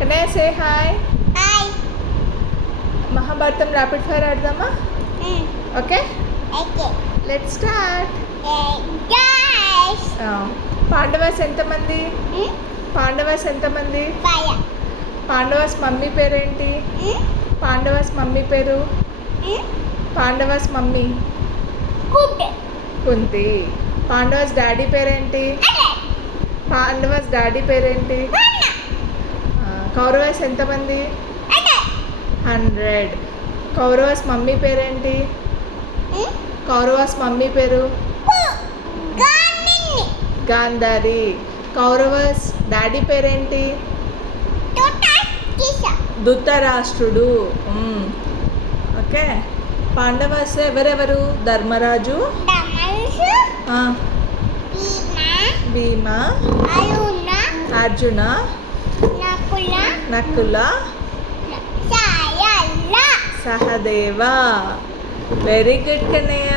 Kannayya say hi. Hi. Mahabharatam rapid fire ఆడదామా? Okay okay. Let's start. Guys. Pandavas ఎంతమంది? పాండవాస్ ఎంతమంది? Fire. Pandavas mummy పేరేంటి? పాండవాస్ మమ్మీ పేరు? పాండవాస్ మమ్మీ కుంతి. పాండవాస్ డాడీ పేరేంటి? పాండవాస్ డాడీ పేరేంటి? కౌరవాస్ ఎంతమంది? 100. కౌరవాస్ మమ్మీ పేరేంటి? కౌరవాస్ మమ్మీ పేరు? గాంధారి. కౌరవాస్ డాడీ పేరేంటి? ధృతరాష్ట్రుడు. ఓకే. పాండవాస్ ఎవరెవరు? ధర్మరాజు, భీమా, అర్జున, నకుల, సహదేవ. Very good Kannayya.